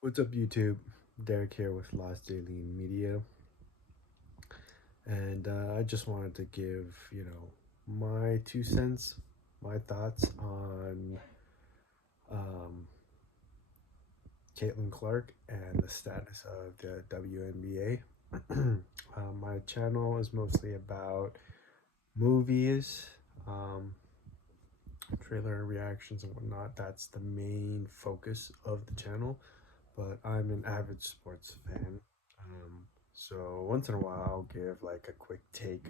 What's up, YouTube? Derek here with Lost Daily Media, and I just wanted to give my 2 cents, my thoughts on um, Caitlin Clark and the status of the WNBA. My channel is mostly about movies, um, trailer reactions, and whatnot. That's the main focus of the channel. But I'm an avid sports fan. So once in a while, I'll give like a quick take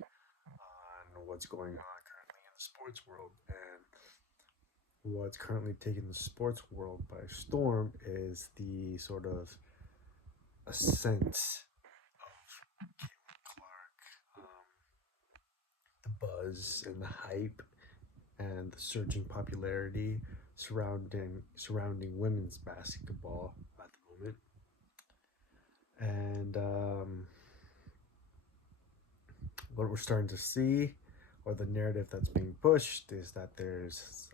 on what's going on currently in the sports world. And what's currently taking the sports world by storm is the sort of ascent of Clark, the buzz and the hype and the surging popularity surrounding women's basketball at the moment. And what we're starting to see, or the narrative that's being pushed, is that there's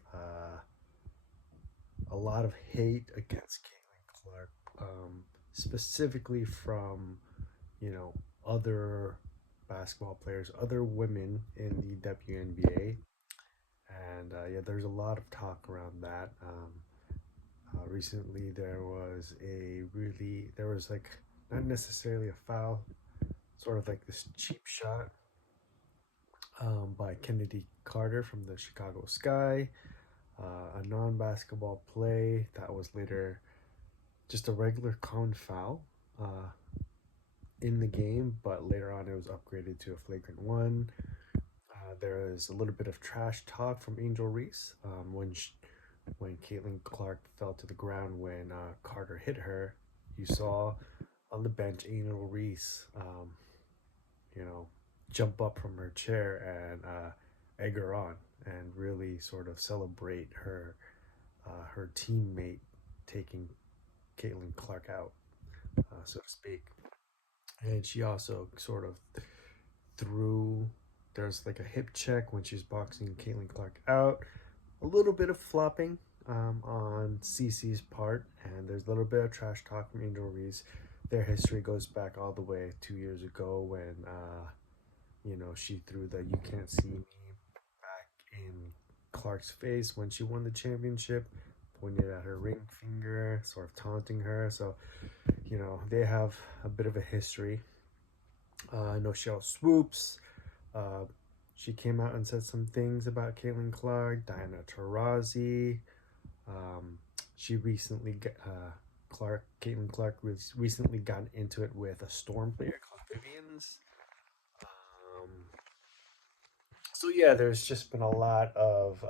a lot of hate against Caitlin Clark, specifically from you know other basketball players, other women in the WNBA, and yeah, there's a lot of talk around that. Recently, there was like not necessarily a foul, sort of like this cheap shot by Kennedy Carter from the Chicago Sky, a non basketball play that was later just a regular common foul uh, in the game, but later on it was upgraded to a flagrant one. There is a little bit of trash talk from Angel Reese when Caitlin Clark fell to the ground when Carter hit her. You saw on the bench Angel Reese, you know, jump up from her chair and egg her on and really sort of celebrate her teammate taking Caitlin Clark out, so to speak. And she also sort of threw. There's like a hip check when she's boxing Caitlin Clark out. A little bit of flopping on CC's part, and there's a little bit of trash talk from Angel Reese. Their history goes back all the way 2 years ago when she threw the "You Can't See Me" back in Clark's face when she won the championship, pointed at her ring finger, sort of taunting her. So they have a bit of a history. I know she out swoops. Uh, she came out and said some things about Caitlin Clark, Diana Taurasi. Um, she recently, Caitlin Clark recently got into it with a Storm player called Vivian's. Um, so yeah, there's just been a lot of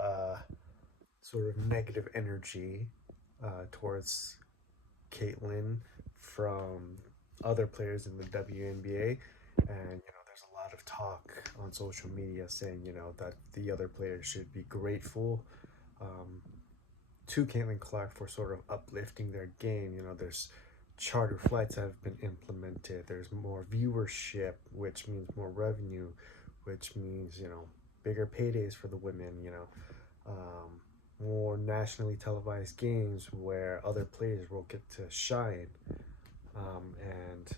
sort of negative energy towards Caitlin from other players in the WNBA, and there's a lot of talk on social media saying that the other players should be grateful um, to Caitlin Clark for sort of uplifting their game. There's charter flights that have been implemented. There's more viewership, which means more revenue, which means bigger paydays for the women. More nationally televised games where other players will get to shine. And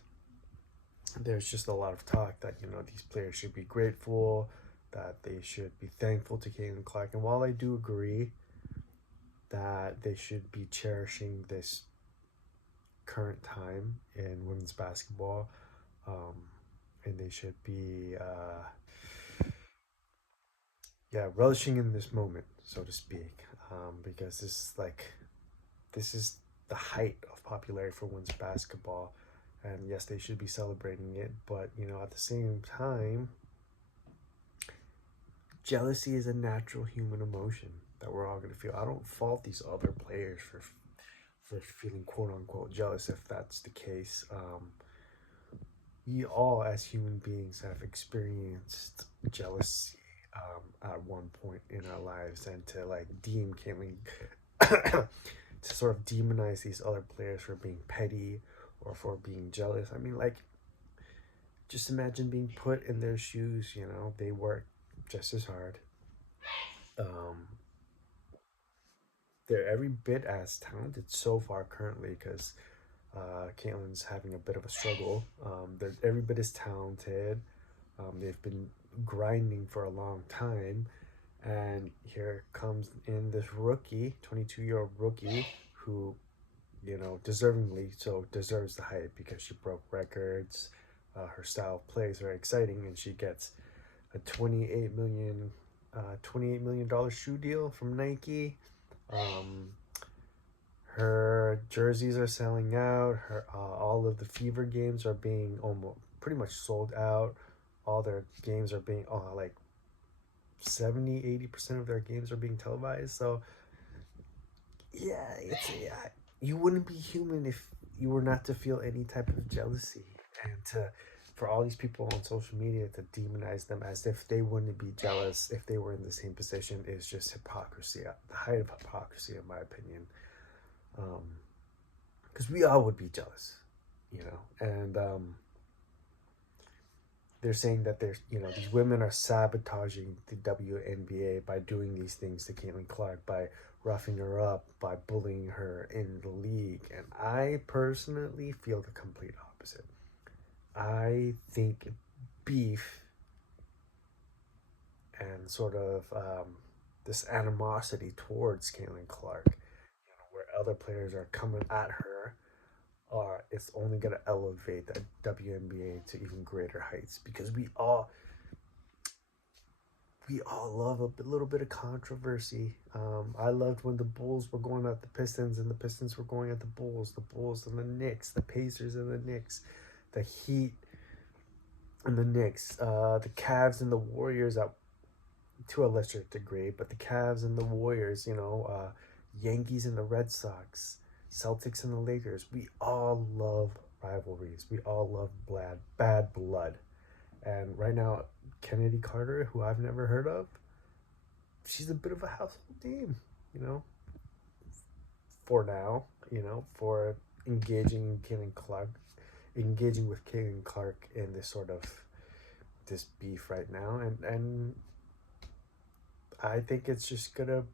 there's just a lot of talk that these players should be grateful, that they should be thankful to Caitlin Clark. And while I do agree that they should be cherishing this current time in women's basketball, um, and they should be relishing in this moment, so to speak, because this is the height of popularity for women's basketball, and yes, they should be celebrating it, but at the same time, jealousy is a natural human emotion that we're all going to feel. I don't fault these other players for feeling quote unquote jealous if that's the case. We all, as human beings, have experienced jealousy at one point in our lives, and to like deem Caitlin to sort of demonize these other players for being petty or for being jealous. I mean, like, just imagine being put in their shoes. They work just as hard. Um, they're every bit as talented so far currently because Caitlin's having a bit of a struggle. Every bit is talented. They've been grinding for a long time, and here comes in this rookie, 22-year-old rookie, who, deservingly so deserves the hype because she broke records. Her style of play is very exciting, and she gets a $28 million shoe deal from Nike. Um, her jerseys are selling out. All of the Fever games are being almost pretty much sold out. All their games are being like 70-80% of their games are being televised. So yeah, you wouldn't be human if you were not to feel any type of jealousy, and to for all these people on social media to demonize them as if they wouldn't be jealous if they were in the same position is just hypocrisy, the height of hypocrisy, in my opinion. Because we all would be jealous, and they're saying that these women are sabotaging the WNBA by doing these things to Caitlin Clark, by roughing her up, by bullying her in the league. And I personally feel the complete opposite. I think beef and sort of this animosity towards Caitlin Clark, where other players are coming at her, it's only going to elevate the WNBA to even greater heights, because we all love a little bit of controversy. I loved when the Bulls were going at the Pistons and the Pistons were going at the Bulls and the Knicks, the Pacers and the Knicks, the Heat and the Knicks, the Cavs and the Warriors to a lesser degree, but the Cavs and the Warriors, Yankees and the Red Sox, Celtics and the Lakers. We all love rivalries. We all love bad blood. And right now, Kennedy Carter, who I've never heard of, she's a bit of a household name, for now, for engaging with Caitlin Clark in this beef right now. And I think it's just gonna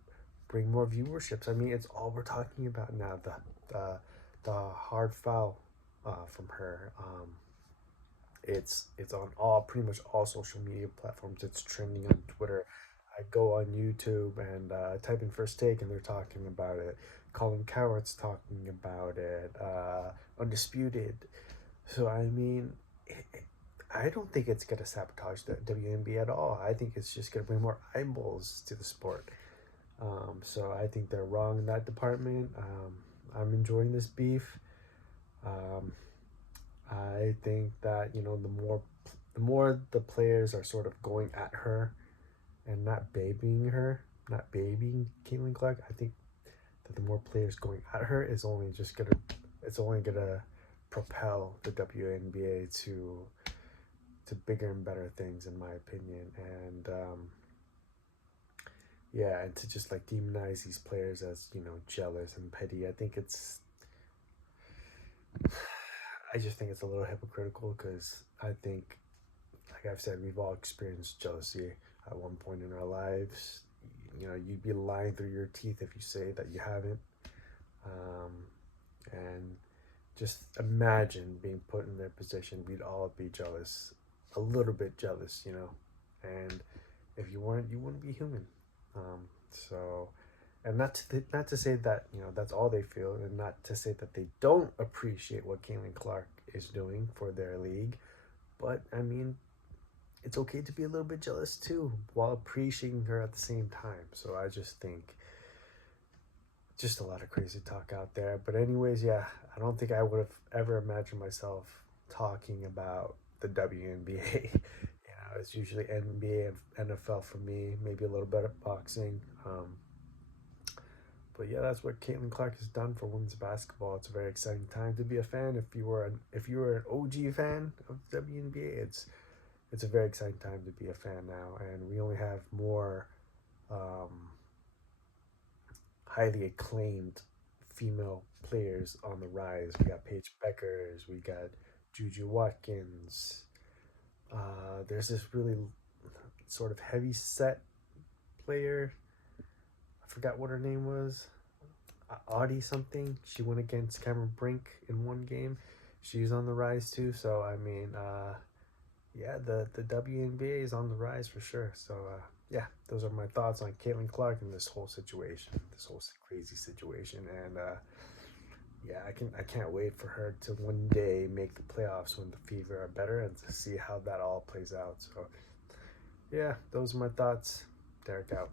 bring more viewerships. I mean, it's all we're talking about now. The hard foul from her. It's on pretty much all social media platforms. It's trending on Twitter. I go on YouTube and type in First Take, and they're talking about it. Colin Coward's talking about it. Undisputed. So I mean, I don't think it's gonna sabotage the WNBA at all. I think it's just gonna bring more eyeballs to the sport. So I think they're wrong in that department. I'm enjoying this beef. I think that the more the players are sort of going at her and not babying Caitlin Clark. I think that the more players going at her it's only gonna propel the WNBA to bigger and better things, in my opinion. And yeah, and to just like demonize these players as jealous and petty. I just think it's a little hypocritical, because I think, like I've said, we've all experienced jealousy at one point in our lives. You'd be lying through your teeth if you say that you haven't. And just imagine being put in their position. We'd all be jealous, a little bit jealous, and if you weren't, you wouldn't be human. So, and not to say that that's all they feel, and not to say that they don't appreciate what Caitlin Clark is doing for their league, but I mean, it's okay to be a little bit jealous too, while appreciating her at the same time. So I just think just a lot of crazy talk out there. But anyways, yeah, I don't think I would have ever imagined myself talking about the WNBA. It's usually NBA and NFL for me, maybe a little bit of boxing. But yeah, that's what Caitlin Clark has done for women's basketball. It's a very exciting time to be a fan. If you were an OG fan of WNBA, it's a very exciting time to be a fan now, and we only have more highly acclaimed female players on the rise. We got Paige Beckers, we got Juju Watkins. There's this really sort of heavy set player. I forgot what her name was. Audie something. She went against Cameron Brink in one game. She's on the rise too. So I mean, yeah, the WNBA is on the rise for sure. So yeah, those are my thoughts on Caitlin Clark and this whole situation, this whole crazy situation, and yeah, I can't wait for her to one day make the playoffs when the Fever are better and to see how that all plays out. So yeah, those are my thoughts. Derek out.